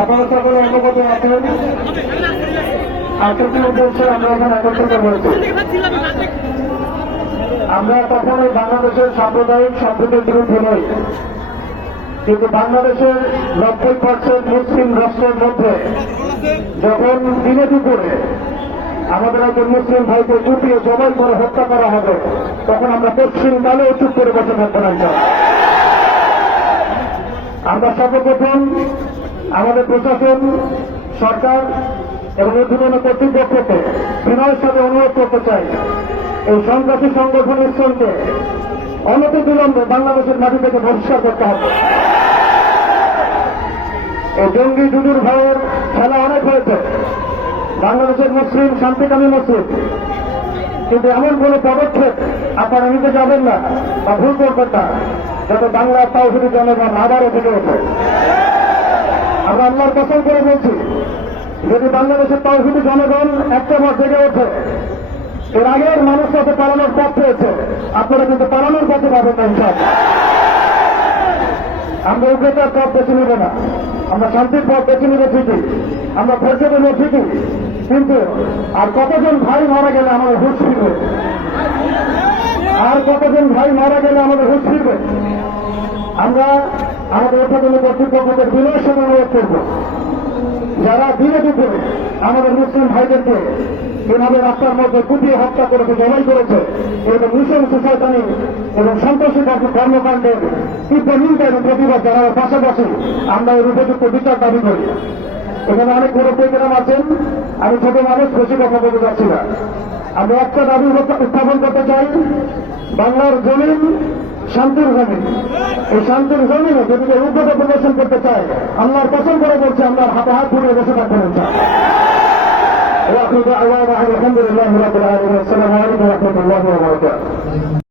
আপনারা সকলে অবগত আছেন, 8টি উদ্দেশ্যে আমরা এখানে একত্রিত হয়েছি। আমরা কখনোই বাংলাদেশের সাম্প্রদায়িক সম্প্রীতির বিরুদ্ধে নই, কিন্তু বাংলাদেশের 90% মুসলিম রাষ্ট্রের মধ্যে যখন দিনে দুপুরে আমাদের একজন মুসলিম ভাইকে কুপিয়ে জবাই করে হত্যা করা হবে, তখন আমরা পশ্চিম কালেও চুপ করে বসে থাকবো না। আমরা সর্বপ্রথম আমাদের প্রশাসন, সরকার এবং উদ্বোধন কর্তৃপক্ষকে বিনয়ের সাথে অনুরোধ করতে চাই, এই সন্ত্রাসী সংগঠন ইসলামকে অনতিবিলম্বে বাংলাদেশের মাটি থেকে বহিষ্কার করতে হবে। এই জঙ্গি জুজুর ভাইয়ের খেলা অনেক হয়েছে, বাংলাদেশের মুসলিম শান্তিকামী মুসলিম, কিন্তু এমন কোন পদক্ষেপ আপনারা নিতে যাবেন না বা ভুল করবেন না যাতে বাংলার তাওহীদি জনগণ আবারও থেকে ওঠে। আমরা আল্লাহর কসম করে বলছি, যদি বাংলাদেশের তাওহীদি জনগণ একটা বার জেগে ওঠে, এর আগের মানুষ যাতে পালানোর পথ পেয়েছে, আপনারা কিন্তু পালানোর পথে পাবেন না ইনশাআল্লাহ। আমরা উগ্রতার পথ বেছে নেব না, আমরা শান্তির পথ বেছে নেব ঠিকই, আমরা ধৈর্য দেব ঠিকই, কিন্তু আর কতজন ভাই মারা গেলে আমাদের হুঁশ ফিরবে? আর কতজন ভাই মারা গেলে আমাদের হুঁশ ফিরবে? আমরা আমাদের উদ্বোধনী কর্তৃপক্ষদের বিনয়ের সাথে অনুরোধ করব, যারা দিনে দুপুরে আমাদের মুসলিম ভাইদেরকে এভাবে রাস্তার মধ্যে কুপিয়ে হত্যা করেছে, জমাই করেছে, এবং নৃশংস শয়তানি এবং সন্ত্রাসী কর্মকাণ্ডের তীব্র নিন্দা এবং প্রতিবাদ জানানোর পাশাপাশি আমরা এর উপযুক্ত বিচার দাবি করি। এখানে অনেক মুরব্বীরা আছেন, আমি ছোট মানুষ, বেশি কথা বলতে যাচ্ছি না। আমরা একটা দাবি উত্থাপন করতে চাই, বাংলার জমিন শান্তির জমিন, এই শান্তির জমিনে যদি উগ্রতা প্রদর্শন করতে চায়, আল্লাহর কসম করে বলছে আমরা হাতে হাত ধরে বসে থাকবেন না। আলহামদুলিল্লাহ রাব্বিল আলামিন, আসসালামু আলাইকুম ওয়া রাহমাতুল্লাহি ওয়া বারাকাতুহু।